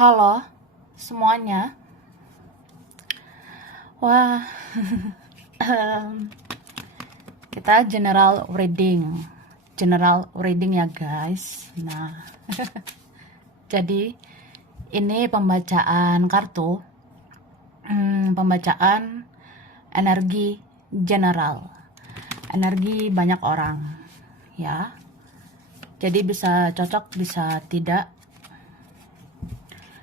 Halo semuanya. Wah, kita general reading ya guys. Nah, jadi ini pembacaan kartu, pembacaan energi general, energi banyak orang, ya. Jadi bisa cocok, bisa tidak,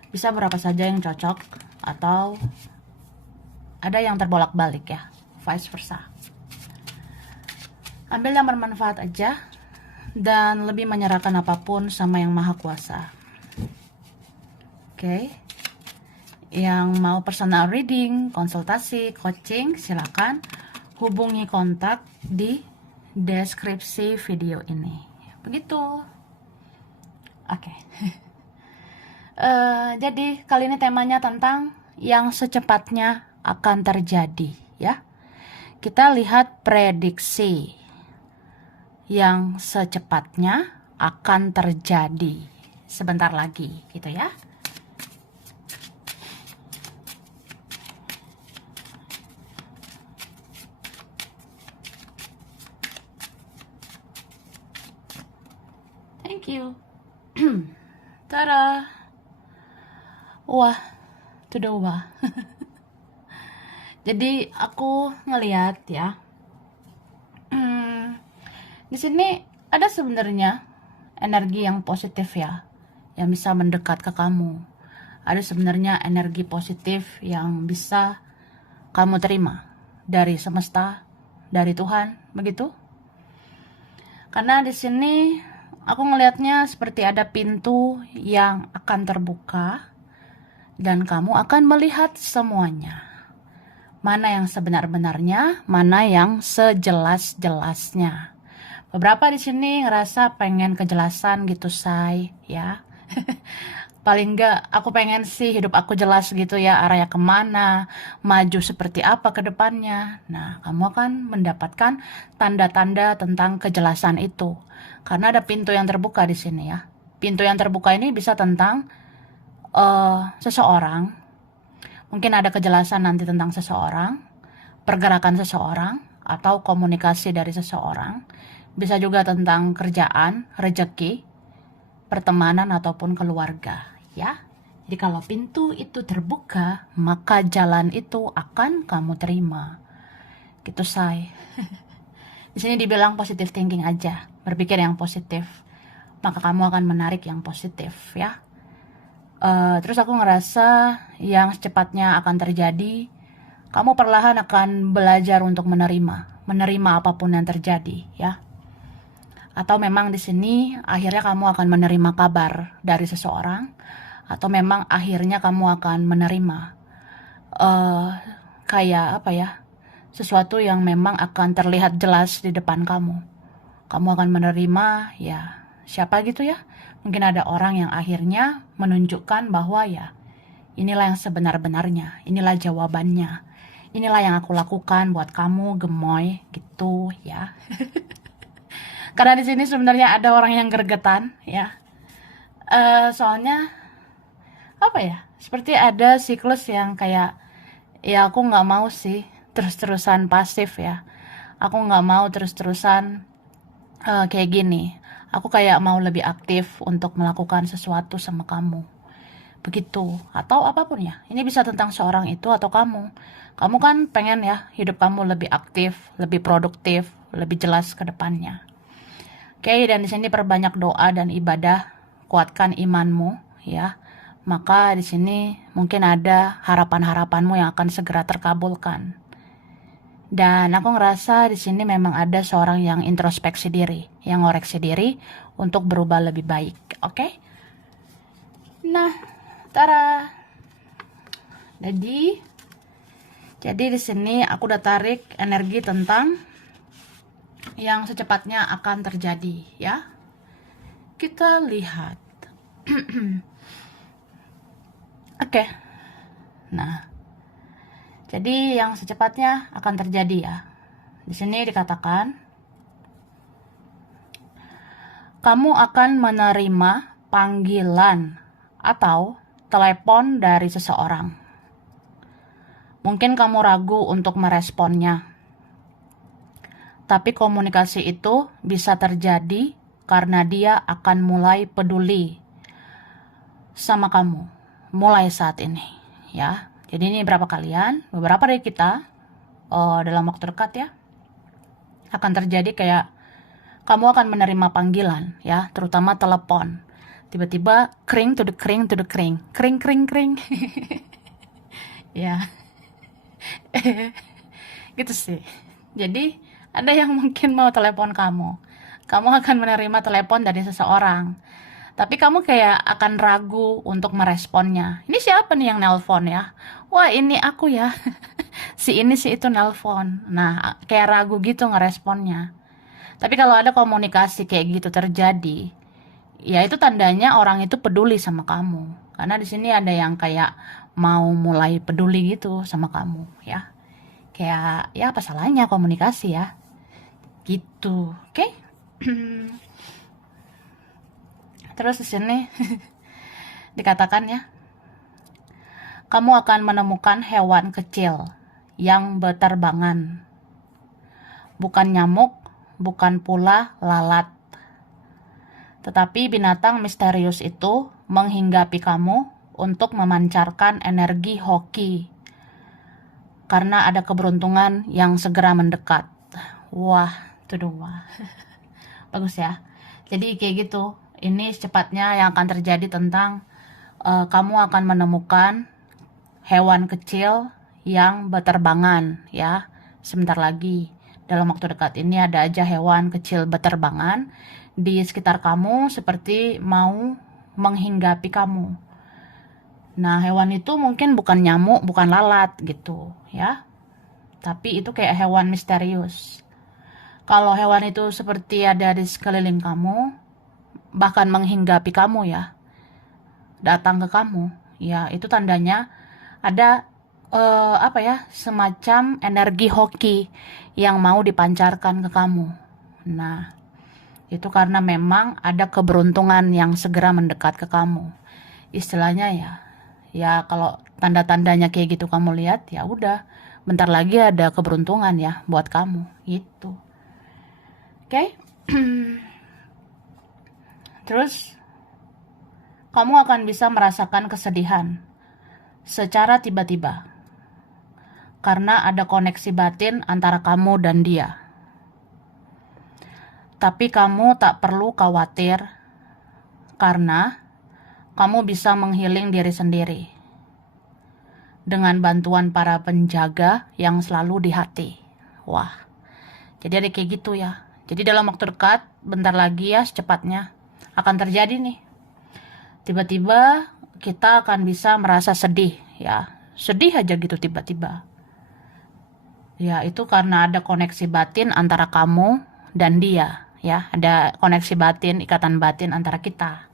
bisa berapa saja yang cocok, atau ada yang terbolak-balik ya, vice versa. Ambil yang bermanfaat aja dan lebih menyerahkan apapun sama yang maha kuasa. Oke. Yang mau personal reading, konsultasi, coaching, silakan hubungi kontak di deskripsi video ini. Begitu. Oke. Jadi kali ini temanya tentang yang secepatnya akan terjadi, ya. Kita lihat prediksi yang secepatnya akan terjadi sebentar lagi, gitu ya. Thank you. Tada. Wah, sudah wah. Jadi aku ngeliat ya, di sini ada sebenarnya energi yang positif ya, yang bisa mendekat ke kamu. Ada sebenarnya energi positif yang bisa kamu terima dari semesta, dari Tuhan, begitu. Karena di sini aku ngelihatnya seperti ada pintu yang akan terbuka dan kamu akan melihat semuanya. Mana yang sebenar-benarnya, mana yang sejelas-jelasnya. Beberapa di sini ngerasa pengen kejelasan gitu, say, ya. Paling enggak aku pengen sih hidup aku jelas gitu ya, arahnya kemana, maju seperti apa ke depannya. Nah, kamu akan mendapatkan tanda-tanda tentang kejelasan itu. Karena ada pintu yang terbuka di sini ya. Pintu yang terbuka ini bisa tentang seseorang. Mungkin ada kejelasan nanti tentang seseorang, pergerakan seseorang, atau komunikasi dari seseorang. Bisa juga tentang kerjaan, rezeki, pertemanan, ataupun keluarga, ya. Jadi kalau pintu itu terbuka, maka jalan itu akan kamu terima. Gitu, say. Di sini dibilang positive thinking aja, berpikir yang positif. Maka kamu akan menarik yang positif, ya. Terus aku ngerasa yang secepatnya akan terjadi, kamu perlahan akan belajar untuk menerima apapun yang terjadi, ya. Atau memang di sini akhirnya kamu akan menerima kabar dari seseorang, atau memang akhirnya kamu akan menerima kayak apa ya, sesuatu yang memang akan terlihat jelas di depan kamu. Kamu akan menerima ya siapa gitu ya. Mungkin ada orang yang akhirnya menunjukkan bahwa ya inilah yang sebenar-benarnya, inilah jawabannya, inilah yang aku lakukan buat kamu, gemoy, gitu ya. Karena di sini sebenarnya ada orang yang gregetan ya. Soalnya apa ya? Seperti ada siklus yang kayak ya aku nggak mau sih terus-terusan pasif ya. Aku nggak mau terus-terusan kayak gini. Aku kayak mau lebih aktif untuk melakukan sesuatu sama kamu. Begitu. Atau apapun ya. Ini bisa tentang seorang itu atau kamu. Kamu kan pengen ya hidup kamu lebih aktif, lebih produktif, lebih jelas ke depannya. Oke, dan di sini perbanyak doa dan ibadah, kuatkan imanmu ya. Maka di sini mungkin ada harapan-harapanmu yang akan segera terkabulkan. Dan aku ngerasa di sini memang ada seorang yang introspeksi diri, yang ngoreksi diri untuk berubah lebih baik, oke? Nah, tara. Jadi di sini aku udah tarik energi tentang yang secepatnya akan terjadi, ya. Kita lihat. Oke. Nah, jadi yang secepatnya akan terjadi ya. Di sini dikatakan kamu akan menerima panggilan atau telepon dari seseorang. Mungkin kamu ragu untuk meresponnya, tapi komunikasi itu bisa terjadi karena dia akan mulai peduli sama kamu mulai saat ini, ya. Jadi ini beberapa dari kita dalam waktu dekat ya akan terjadi kayak kamu akan menerima panggilan ya, terutama telepon. Tiba-tiba kring to the kring to the kring, kring kring kring. Ya, gitu sih. Jadi ada yang mungkin mau telepon kamu. Kamu akan menerima telepon dari seseorang. Tapi kamu kayak akan ragu untuk meresponnya. Ini siapa nih yang nelpon ya? Wah, ini aku ya. Si ini si itu nelpon. Nah, kayak ragu gitu ngeresponnya. Tapi kalau ada komunikasi kayak gitu terjadi, ya itu tandanya orang itu peduli sama kamu. Karena di sini ada yang kayak mau mulai peduli gitu sama kamu, ya. Kayak ya apa salahnya komunikasi ya? Gitu. Oke? Terus di sini dikatakan ya, kamu akan menemukan hewan kecil yang berterbangan. Bukan nyamuk, bukan pula lalat. Tetapi binatang misterius itu menghinggapi kamu untuk memancarkan energi hoki. Karena ada keberuntungan yang segera mendekat. Wah, itu dua. Bagus ya. Jadi kayak gitu. Ini secepatnya yang akan terjadi tentang kamu akan menemukan hewan kecil yang berterbangan ya. Sebentar lagi dalam waktu dekat ini ada aja hewan kecil berterbangan di sekitar kamu seperti mau menghinggapi kamu. Nah, hewan itu mungkin bukan nyamuk, bukan lalat gitu ya. Tapi itu kayak hewan misterius. Kalau hewan itu seperti ada di sekeliling kamu, bahkan menghinggapi kamu ya, datang ke kamu, ya itu tandanya ada semacam energi hoki yang mau dipancarkan ke kamu. Nah, itu karena memang ada keberuntungan yang segera mendekat ke kamu. Istilahnya ya kalau tanda-tandanya kayak gitu kamu lihat, ya udah, bentar lagi ada keberuntungan ya buat kamu, gitu. Oke? Terus kamu akan bisa merasakan kesedihan secara tiba-tiba karena ada koneksi batin antara kamu dan dia. Tapi kamu tak perlu khawatir karena kamu bisa menghealing diri sendiri dengan bantuan para penjaga yang selalu di hati. Wah, jadi ada kayak gitu ya. Jadi dalam waktu dekat, bentar lagi ya secepatnya akan terjadi nih. Tiba-tiba kita akan bisa merasa sedih ya. Sedih aja gitu tiba-tiba. Ya, itu karena ada koneksi batin antara kamu dan dia ya. Ada koneksi batin, ikatan batin antara kita.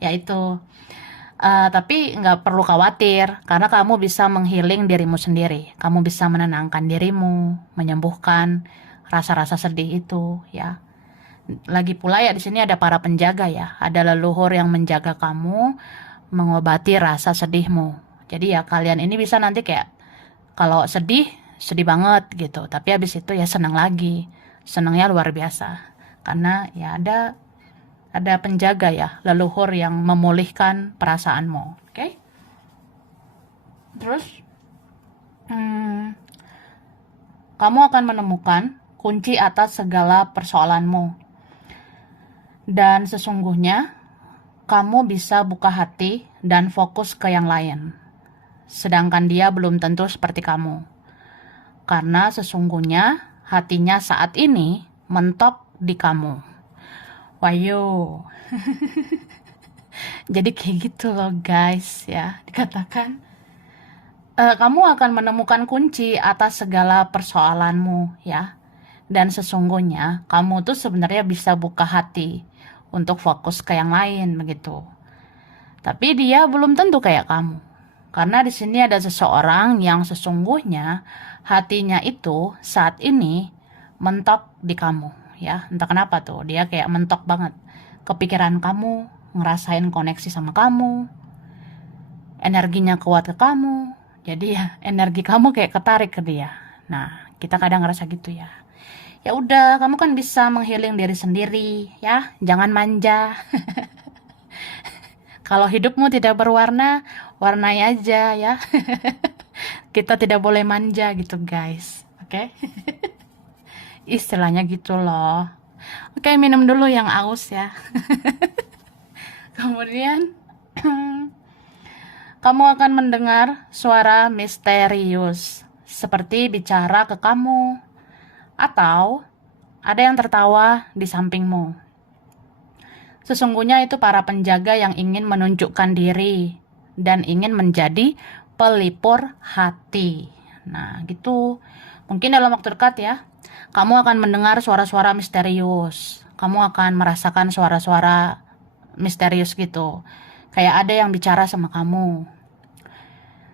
Ya itu. Tapi nggak perlu khawatir karena kamu bisa menghealing dirimu sendiri. Kamu bisa menenangkan dirimu, menyembuhkan rasa-rasa sedih itu ya. Lagi pula ya di sini ada para penjaga ya. Ada leluhur yang menjaga kamu, mengobati rasa sedihmu. Jadi ya kalian ini bisa nanti kayak kalau sedih banget gitu. Tapi habis itu ya senang lagi. Senangnya luar biasa. Karena ya ada penjaga ya, leluhur yang memulihkan perasaanmu. Oke? Terus kamu akan menemukan kunci atas segala persoalanmu. Dan sesungguhnya kamu bisa buka hati dan fokus ke yang lain. Sedangkan dia belum tentu seperti kamu. Karena sesungguhnya hatinya saat ini mentok di kamu. Wayo. Jadi kayak gitu loh guys ya. Dikatakan kamu akan menemukan kunci atas segala persoalanmu ya. Dan sesungguhnya kamu tuh sebenarnya bisa buka hati untuk fokus ke yang lain begitu. Tapi dia belum tentu kayak kamu. Karena di sini ada seseorang yang sesungguhnya hatinya itu saat ini mentok di kamu ya. Entah kenapa tuh dia kayak mentok banget. Kepikiran kamu, ngerasain koneksi sama kamu, energinya kuat ke kamu, jadi ya energi kamu kayak ketarik ke dia. Nah, kita kadang ngerasa gitu ya. Ya udah, kamu kan bisa menghealing diri sendiri ya, jangan manja. Kalau hidupmu tidak berwarna, warnai aja ya. Kita tidak boleh manja gitu guys, oke? Istilahnya gitu loh. Oke, minum dulu yang aus ya. Kemudian kamu akan mendengar suara misterius seperti bicara ke kamu, atau ada yang tertawa di sampingmu. Sesungguhnya itu para penjaga yang ingin menunjukkan diri dan ingin menjadi pelipur hati. Nah, gitu. Mungkin dalam waktu dekat ya, kamu akan mendengar suara-suara misterius. Kamu akan merasakan suara-suara misterius gitu. Kayak ada yang bicara sama kamu.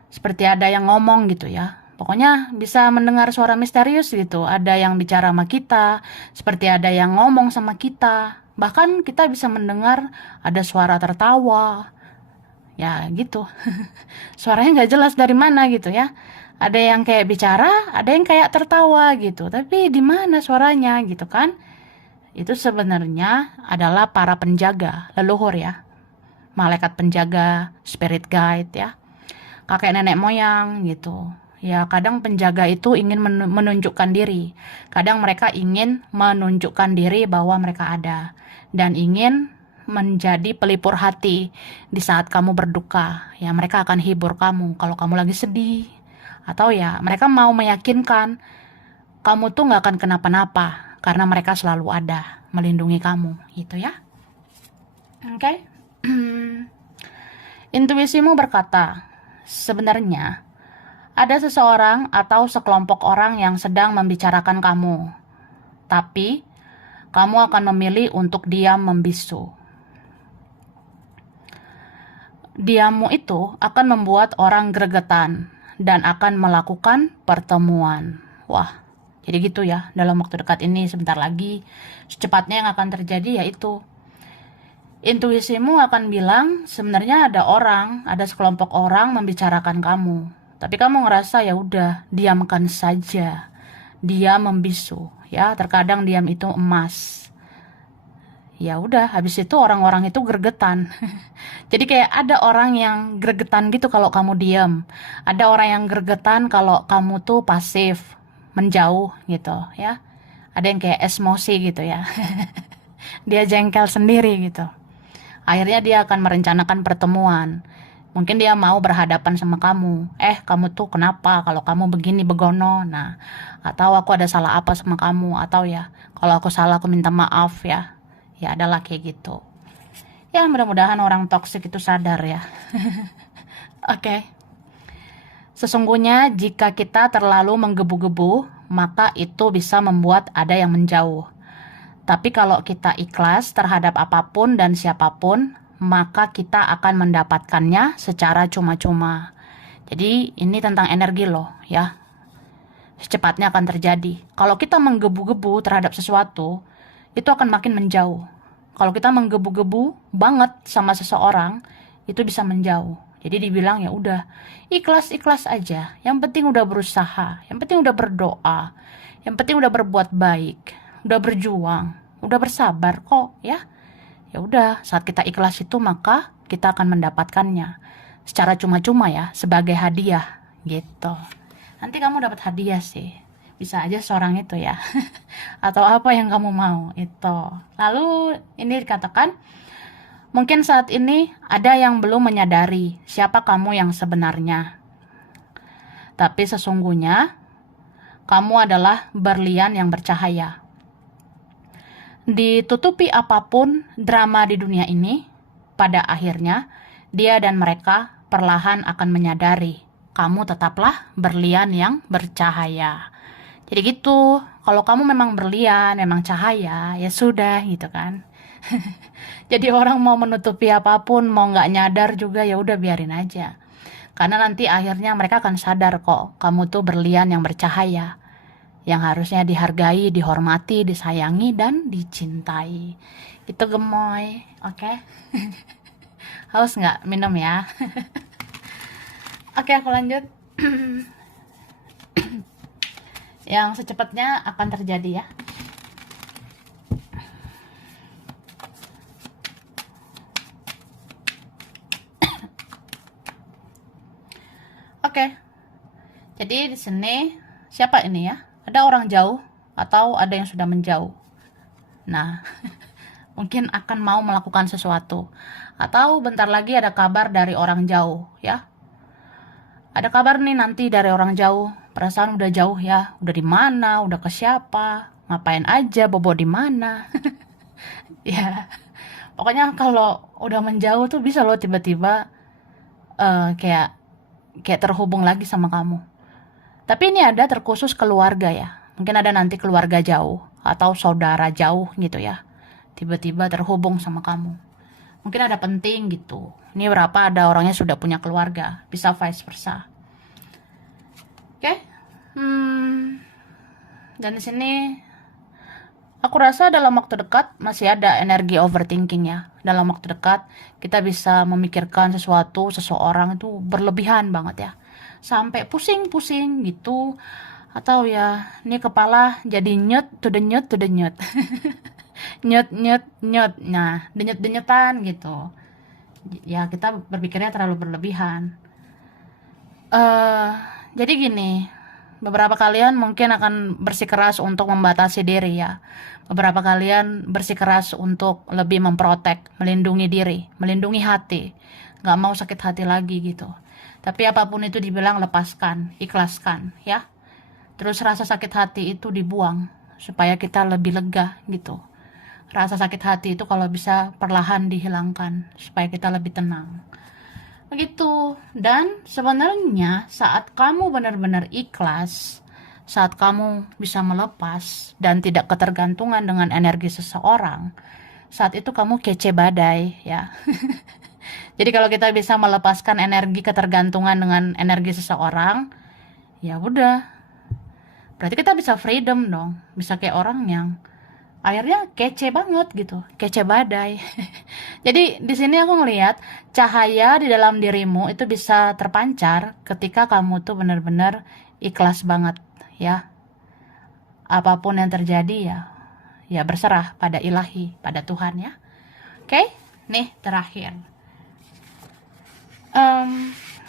Seperti ada yang ngomong gitu ya. Pokoknya bisa mendengar suara misterius gitu. Ada yang bicara sama kita, seperti ada yang ngomong sama kita. Bahkan kita bisa mendengar ada suara tertawa. Ya gitu. Suaranya nggak jelas dari mana gitu ya. Ada yang kayak bicara, ada yang kayak tertawa gitu. Tapi di mana suaranya gitu kan? Itu sebenarnya adalah para penjaga, leluhur ya. Malaikat penjaga, spirit guide ya. Kakek nenek moyang gitu. Ya kadang penjaga itu ingin menunjukkan diri. Kadang mereka ingin menunjukkan diri bahwa mereka ada. Dan ingin menjadi pelipur hati di saat kamu berduka. Ya mereka akan hibur kamu kalau kamu lagi sedih. Atau ya mereka mau meyakinkan kamu tuh gak akan kenapa-napa. Karena mereka selalu ada melindungi kamu gitu ya. Oke. Intuisimu berkata, sebenarnya ada seseorang atau sekelompok orang yang sedang membicarakan kamu. Tapi kamu akan memilih untuk diam membisu. Diammu itu akan membuat orang gregetan dan akan melakukan pertemuan. Wah, jadi gitu ya, dalam waktu dekat ini sebentar lagi, secepatnya yang akan terjadi yaitu intuisimu akan bilang sebenarnya ada sekelompok orang membicarakan kamu. Tapi kamu ngerasa ya udah, diamkan saja. Diam membisu, ya, terkadang diam itu emas. Ya udah, habis itu orang-orang itu gregetan. Jadi kayak ada orang yang gregetan gitu kalau kamu diam. Ada orang yang gregetan kalau kamu tuh pasif, menjauh gitu ya. Ada yang kayak emosi gitu ya. Dia jengkel sendiri gitu. Akhirnya dia akan merencanakan pertemuan. Mungkin dia mau berhadapan sama kamu. Kamu tuh kenapa kalau kamu begini begono? Nah, atau aku ada salah apa sama kamu? Atau ya, kalau aku salah aku minta maaf ya. Ya adalah kayak gitu. Ya mudah-mudahan orang toksik itu sadar ya. Oke. Sesungguhnya jika kita terlalu menggebu-gebu, maka itu bisa membuat ada yang menjauh. Tapi kalau kita ikhlas terhadap apapun dan siapapun, maka kita akan mendapatkannya secara cuma-cuma. Jadi ini tentang energi loh ya. Secepatnya akan terjadi. Kalau kita menggebu-gebu terhadap sesuatu, itu akan makin menjauh. Kalau kita menggebu-gebu banget sama seseorang, itu bisa menjauh. Jadi dibilang ya udah, ikhlas-ikhlas aja. Yang penting udah berusaha, yang penting udah berdoa, yang penting udah berbuat baik, udah berjuang, udah bersabar kok ya. Ya udah, saat kita ikhlas itu maka kita akan mendapatkannya secara cuma-cuma ya, sebagai hadiah gitu. Nanti kamu dapat hadiah sih. Bisa aja seorang itu ya. Atau apa yang kamu mau itu. Lalu ini dikatakan, mungkin saat ini ada yang belum menyadari siapa kamu yang sebenarnya. Tapi sesungguhnya kamu adalah berlian yang bercahaya. Ditutupi apapun drama di dunia ini, pada akhirnya dia dan mereka perlahan akan menyadari kamu tetaplah berlian yang bercahaya. Jadi gitu, kalau kamu memang berlian, memang cahaya, ya sudah gitu kan. Jadi orang mau menutupi apapun, mau nggak nyadar juga ya udah biarin aja. Karena nanti akhirnya mereka akan sadar kok, kamu tuh berlian yang bercahaya, yang harusnya dihargai, dihormati, disayangi, dan dicintai. Itu gemoy, oke? Haus nggak? Minum ya. Oke, aku lanjut. Yang secepatnya akan terjadi ya. Oke. Jadi di sini siapa ini ya? Ada orang jauh atau ada yang sudah menjauh. Nah, mungkin akan mau melakukan sesuatu. Atau bentar lagi ada kabar dari orang jauh ya. Ada kabar nih nanti dari orang jauh. Perasaan udah jauh ya. Udah di mana? Udah ke siapa? Ngapain aja? Bobo di mana? Ya. Pokoknya kalau udah menjauh tuh bisa loh tiba-tiba kayak terhubung lagi sama kamu. Tapi ini ada terkhusus keluarga ya. Mungkin ada nanti keluarga jauh atau saudara jauh gitu ya. Tiba-tiba terhubung sama kamu. Mungkin ada penting gitu. Ini berapa ada orangnya sudah punya keluarga. Bisa vice versa. Oke. Dan di sini aku rasa dalam waktu dekat masih ada energi overthinking ya. Dalam waktu dekat kita bisa memikirkan sesuatu, seseorang itu berlebihan banget ya. Sampai pusing-pusing gitu. Atau ya, ini kepala jadi nyut to the nyut to the nyut. Nyut nyut nyut. Nah, denyut-denyutan gitu. Ya kita berpikirnya terlalu berlebihan. eh jadi gini, beberapa kalian mungkin akan bersikeras untuk membatasi diri ya. Beberapa kalian bersikeras untuk lebih memprotek, melindungi diri, melindungi hati. Nggak mau sakit hati lagi gitu. Tapi apapun itu dibilang lepaskan, ikhlaskan ya. Terus rasa sakit hati itu dibuang supaya kita lebih lega gitu. Rasa sakit hati itu kalau bisa perlahan dihilangkan supaya kita lebih tenang. Begitu. Dan sebenarnya saat kamu benar-benar ikhlas, saat kamu bisa melepas dan tidak ketergantungan dengan energi seseorang, saat itu kamu kece badai ya. Jadi kalau kita bisa melepaskan energi ketergantungan dengan energi seseorang, ya udah. Berarti kita bisa freedom dong. Bisa kayak orang yang akhirnya kece banget gitu, kece badai. Jadi di sini aku ngelihat cahaya di dalam dirimu itu bisa terpancar ketika kamu tuh benar-benar ikhlas banget ya. Apapun yang terjadi ya, ya berserah pada ilahi, pada Tuhan ya. Oke, nih terakhir.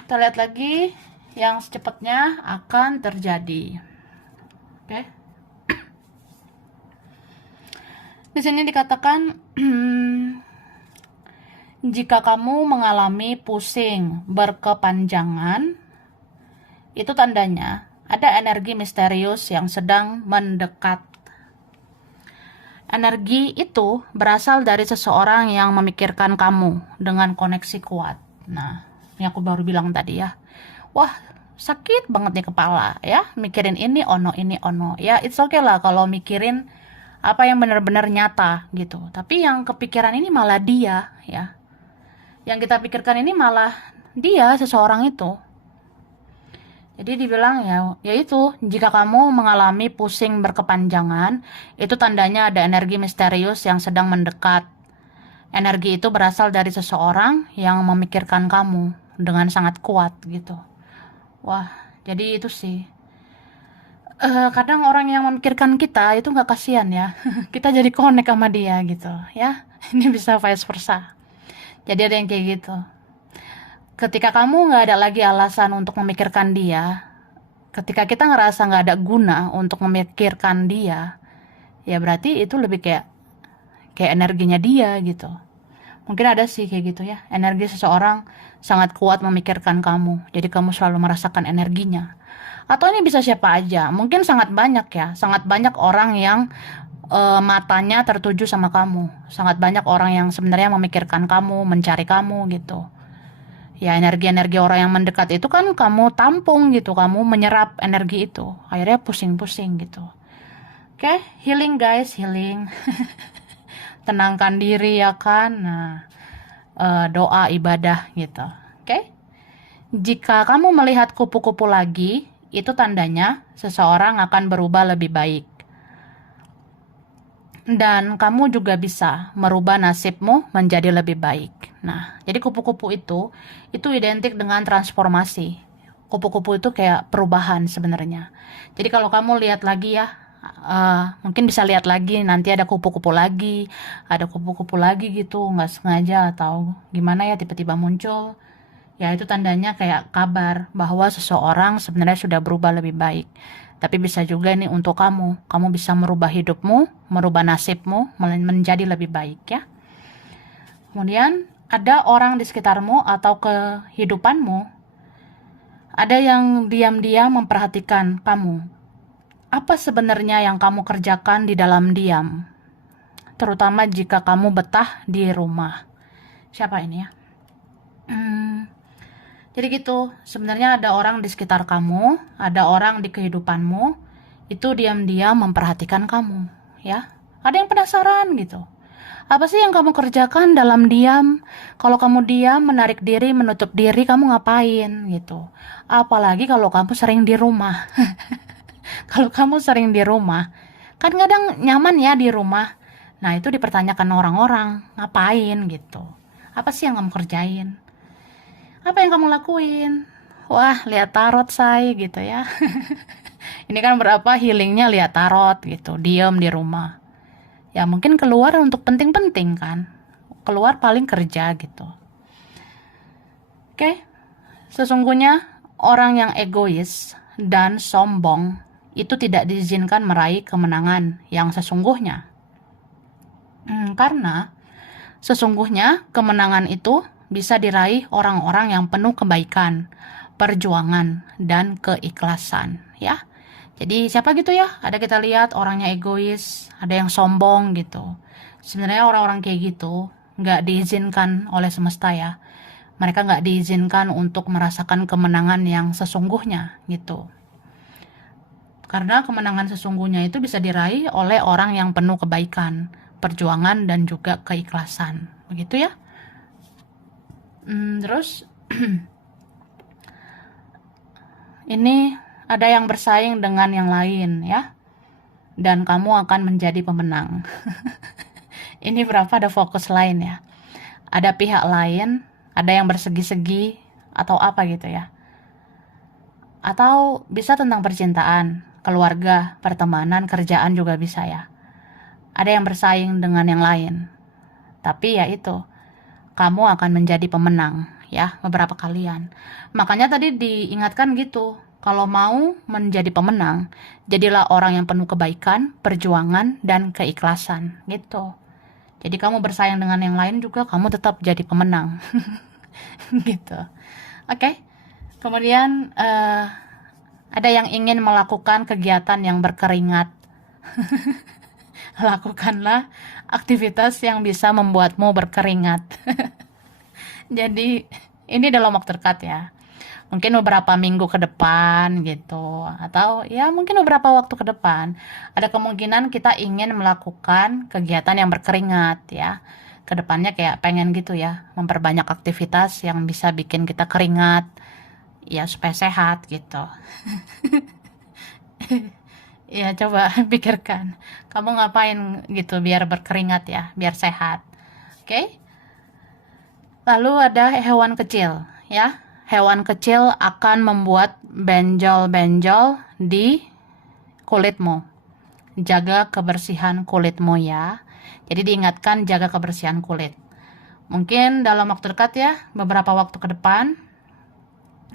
Kita lihat lagi yang secepatnya akan terjadi. Oke. Di sini dikatakan jika kamu mengalami pusing berkepanjangan, itu tandanya ada energi misterius yang sedang mendekat. Energi itu berasal dari seseorang yang memikirkan kamu dengan koneksi kuat. Nah, ini aku baru bilang tadi ya. Wah, sakit banget nih kepala ya, mikirin ini ono ya. It's okay lah kalau mikirin apa yang benar-benar nyata gitu. Tapi yang kepikiran ini malah dia ya. Yang kita pikirkan ini malah dia, seseorang itu. Jadi dibilang ya, yaitu jika kamu mengalami pusing berkepanjangan, itu tandanya ada energi misterius yang sedang mendekat. Energi itu berasal dari seseorang yang memikirkan kamu dengan sangat kuat gitu. Wah, jadi itu sih. Kadang orang yang memikirkan kita itu nggak kasihan ya. Kita jadi connect sama dia gitu ya. Ini bisa vice versa. Jadi ada yang kayak gitu. Ketika kamu nggak ada lagi alasan untuk memikirkan dia, ketika kita ngerasa nggak ada guna untuk memikirkan dia, ya berarti itu lebih kayak energinya dia gitu. Mungkin ada sih kayak gitu ya, energi seseorang sangat kuat memikirkan kamu, jadi kamu selalu merasakan energinya. Atau ini bisa siapa aja, mungkin sangat banyak ya, sangat banyak orang yang matanya tertuju sama kamu, sangat banyak orang yang sebenarnya memikirkan kamu, mencari kamu gitu. Ya energi-energi orang yang mendekat itu kan kamu tampung gitu, kamu menyerap energi itu, akhirnya pusing-pusing gitu. Oke, healing guys, healing. Tenangkan diri ya kan. Nah, doa ibadah gitu. Oke. Jika kamu melihat kupu-kupu lagi, itu tandanya seseorang akan berubah lebih baik. Dan kamu juga bisa merubah nasibmu menjadi lebih baik. Nah, jadi kupu-kupu itu identik dengan transformasi. Kupu-kupu itu kayak perubahan sebenarnya. Jadi kalau kamu lihat lagi ya, mungkin bisa lihat lagi nanti ada kupu-kupu lagi gitu, nggak sengaja atau gimana ya tiba-tiba muncul. Ya itu tandanya kayak kabar bahwa seseorang sebenarnya sudah berubah lebih baik. Tapi bisa juga nih untuk kamu bisa merubah hidupmu, merubah nasibmu menjadi lebih baik ya. Kemudian ada orang di sekitarmu atau kehidupanmu, ada yang diam-diam memperhatikan kamu. Apa sebenarnya yang kamu kerjakan di dalam diam? Terutama jika kamu betah di rumah. Siapa ini ya? Jadi gitu, sebenarnya ada orang di sekitar kamu, ada orang di kehidupanmu, itu diam-diam memperhatikan kamu, ya. Ada yang penasaran gitu. Apa sih yang kamu kerjakan dalam diam? Kalau kamu diam, menarik diri, menutup diri, kamu ngapain gitu. Apalagi kalau kamu sering di rumah. Kalau kamu sering di rumah, kan kadang nyaman ya di rumah. Nah, itu dipertanyakan orang-orang, ngapain gitu. Apa sih yang kamu kerjain? Apa yang kamu lakuin? Wah, lihat tarot say gitu ya. Ini kan berapa healingnya lihat tarot gitu, diam di rumah. Ya mungkin keluar untuk penting-penting kan. Keluar paling kerja gitu. Oke. Sesungguhnya orang yang egois dan sombong itu tidak diizinkan meraih kemenangan yang sesungguhnya. Karena sesungguhnya kemenangan itu bisa diraih orang-orang yang penuh kebaikan, perjuangan, dan keikhlasan, ya. Jadi siapa gitu ya? Ada kita lihat orangnya egois, ada yang sombong gitu. Sebenarnya orang-orang kayak gitu nggak diizinkan oleh semesta ya. Mereka nggak diizinkan untuk merasakan kemenangan yang sesungguhnya gitu. Karena kemenangan sesungguhnya itu bisa diraih oleh orang yang penuh kebaikan, perjuangan, dan juga keikhlasan. Begitu ya. Terus ini ada yang bersaing dengan yang lain ya, dan kamu akan menjadi pemenang. Ini berapa ada fokus lain ya, ada pihak lain, ada yang bersegi-segi atau apa gitu ya, atau bisa tentang percintaan, keluarga, pertemanan, kerjaan juga bisa ya. Ada yang bersaing dengan yang lain, tapi ya itu, kamu akan menjadi pemenang ya, beberapa kalian. Makanya tadi diingatkan gitu, kalau mau menjadi pemenang, jadilah orang yang penuh kebaikan, perjuangan, dan keikhlasan gitu. Jadi kamu bersaing dengan yang lain juga, kamu tetap jadi pemenang. Gitu. Oke. Kemudian ada yang ingin melakukan kegiatan yang berkeringat. Lakukanlah aktivitas yang bisa membuatmu berkeringat. Jadi ini dalam waktu dekat ya. Mungkin beberapa minggu ke depan gitu, atau ya mungkin beberapa waktu ke depan ada kemungkinan kita ingin melakukan kegiatan yang berkeringat ya. Kedepannya kayak pengen gitu ya, memperbanyak aktivitas yang bisa bikin kita keringat ya supaya sehat gitu. Ya coba pikirkan, kamu ngapain gitu biar berkeringat ya, biar sehat. Oke? Lalu ada hewan kecil ya. Hewan kecil akan membuat benjol-benjol di kulitmu. Jaga kebersihan kulitmu ya. Jadi diingatkan jaga kebersihan kulit. Mungkin dalam waktu dekat ya, beberapa waktu ke depan,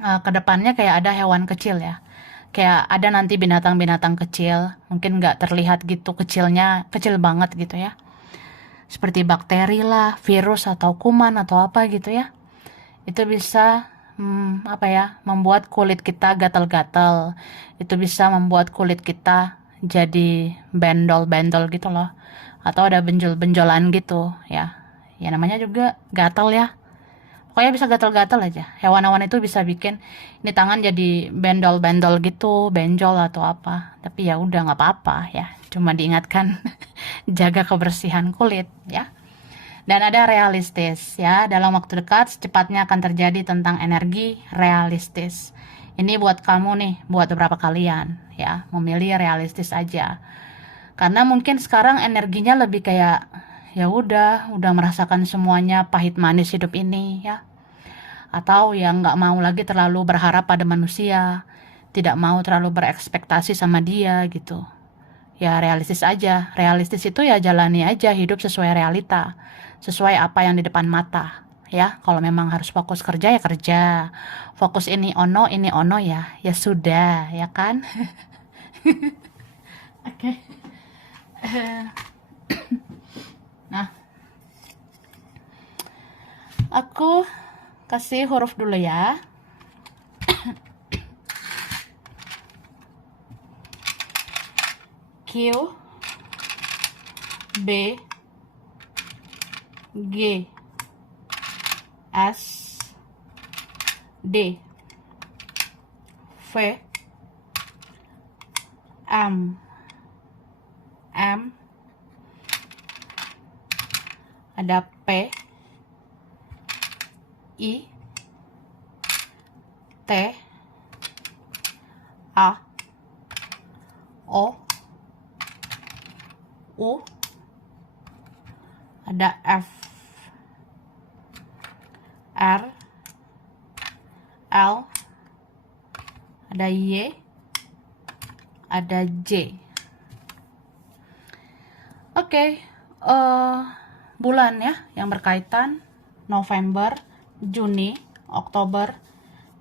kedepannya kayak ada hewan kecil ya. Kayak ada nanti binatang-binatang kecil, mungkin nggak terlihat gitu kecilnya, kecil banget gitu ya. Seperti bakteri lah, virus atau kuman atau apa gitu ya. Itu bisa membuat kulit kita gatal-gatal. Itu bisa membuat kulit kita jadi bendol-bendol gitu loh. Atau ada benjol-benjolan gitu ya. Ya namanya juga gatal ya. Pokoknya bisa gatal-gatal aja. Hewan-hewan itu bisa bikin ini tangan jadi bendol-bendol gitu, benjol atau apa. Tapi ya udah nggak apa-apa ya. Cuma diingatkan jaga kebersihan kulit ya. Dan ada realistis ya, dalam waktu dekat secepatnya akan terjadi tentang energi realistis. Ini buat kamu nih, buat beberapa kalian ya, memilih realistis aja. Karena mungkin sekarang energinya lebih kayak ya udah merasakan semuanya pahit manis hidup ini ya. Atau yang nggak mau lagi terlalu berharap pada manusia, tidak mau terlalu berekspektasi sama dia gitu. Ya realistis aja, realistis itu ya jalani aja hidup sesuai realita, sesuai apa yang di depan mata. Ya, kalau memang harus fokus kerja ya kerja, fokus ini ono ya, ya sudah, ya kan? Oke. Nah, aku kasih huruf dulu ya. Q, B, G, S, D, V, M, ada P, I, T, A, O, U, ada F, R, L, ada Y, ada J. Oke, bulan ya yang berkaitan: November, Juni, Oktober,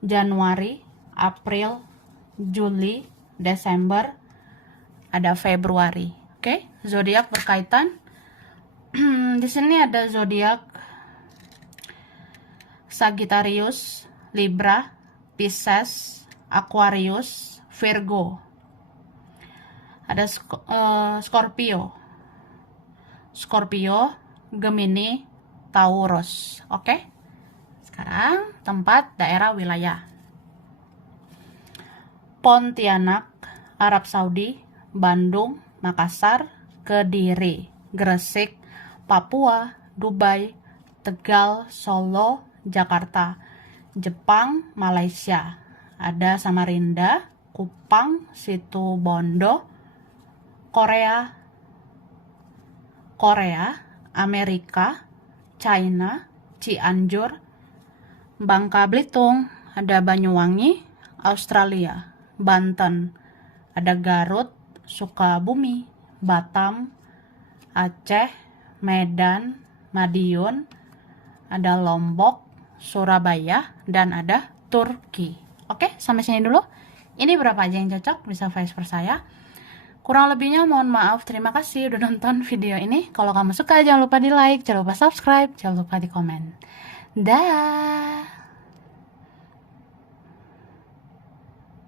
Januari, April, Juli, Desember, ada Februari. Oke, zodiak berkaitan. Di sini ada zodiak Sagittarius, Libra, Pisces, Aquarius, Virgo. Ada Scorpio, Gemini, Taurus. Oke. Sekarang tempat, daerah, wilayah: Pontianak, Arab Saudi, Bandung, Makassar, Kediri, Gresik, Papua, Dubai, Tegal, Solo, Jakarta, Jepang, Malaysia. Ada Samarinda, Kupang, Situbondo, Korea, Amerika, China, Cianjur, Bangka Belitung, ada Banyuwangi, Australia, Banten, ada Garut, Sukabumi, Batam, Aceh, Medan, Madiun, ada Lombok, Surabaya, dan ada Turki. Oke, sampai sini dulu. Ini berapa aja yang cocok, bisa vice versa ya. Kurang lebihnya mohon maaf. Terima kasih udah nonton video ini. Kalau kamu suka jangan lupa di like, jangan lupa subscribe, jangan lupa di komen. Dah.